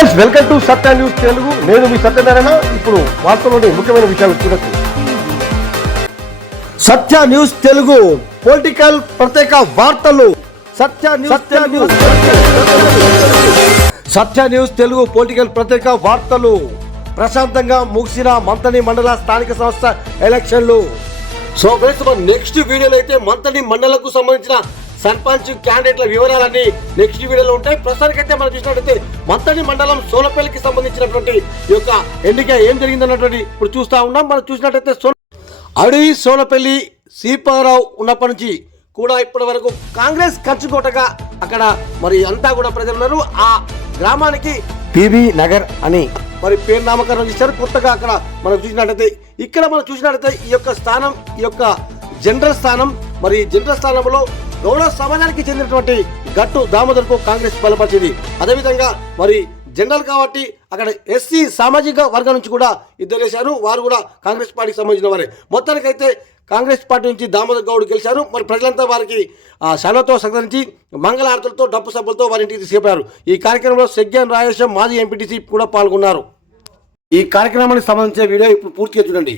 Friends welcome to Satya news Telugu. నేను మీ సత్యనారాయణ. ఇప్పుడు వార్తలోని ముఖ్యమైన విషయాలు చూడొచ్చు. సత్య న్యూస్ తెలుగు. పొలిటికల్ ప్రత్యేక వార్తలు. Satya news Satya news Satya news Telugu political ప్రత్యేక వార్తలు. ప్రశాంతంగా ముగిసిన మంతని మండల స్థానిక సంస్థ ఎలక్షన్లు. సో ఫ్రెండ్స్ నెక్స్ట్ వీడియోలో అయితే మంతని మండలకు సంబంధించిన సర్పంచ్ క్యాండిడేట్ల వివరాలన్నీ నెక్స్ట్ వీడియోలో ఉంటాయి. ప్రస్తుతానికైతే మనం చూసినట్టయితే మంతని మండలం సోలపల్లికి సంబంధించినటువంటి ఈ యొక్క ఎన్నిక ఏం జరిగిందన్నటువంటి ఇప్పుడు చూస్తా ఉన్నాం. మనం చూసినట్టయితే సో అడవి సోలపల్లి సీపారావు ఉన్నప్పటి నుంచి కూడా ఇప్పటి వరకు కాంగ్రెస్ కంచుకోటగా అక్కడ మరి అంతా కూడా ప్రజలు ఉన్నారు. ఆ గ్రామానికి పిబి నగర్ అని మరి పేరు నామకరణం చేశారు. కొత్తగా అక్కడ మనం చూసినట్టయితే ఇక్కడ మనం చూసినట్టయితే ఈ యొక్క స్థానం ఈ యొక్క జనరల్ స్థానం మరి జనరల్ స్థానంలో గౌడ సమాజానికి చెందినటువంటి గట్టు దామోదర్కు కాంగ్రెస్ బలపరిచింది. అదేవిధంగా మరి జనరల్ కాబట్టి అక్కడ ఎస్సీ సామాజిక వర్గం నుంచి కూడా ఇద్దరు వేశారు వారు కూడా కాంగ్రెస్ పార్టీకి సంబంధించిన వారే. మొత్తానికైతే కాంగ్రెస్ పార్టీ నుంచి దామోదర్ గౌడ్ గెలిచారు. మరి ప్రజలంతా వారికి ఆ, శాలతో సత్కరించి మంగళారతులతో డప్పు సభలతో వారి ఇంటికి తీసుకెళ్ళారు ఈ కార్యక్రమంలో సెగ్గన్ రాజేశం మాజీ ఎంపీటీసీ కూడా పాల్గొన్నారు. ఈ కార్యక్రమానికి సంబంధించిన వీడియో ఇప్పుడు పూర్తిగా చూడండి.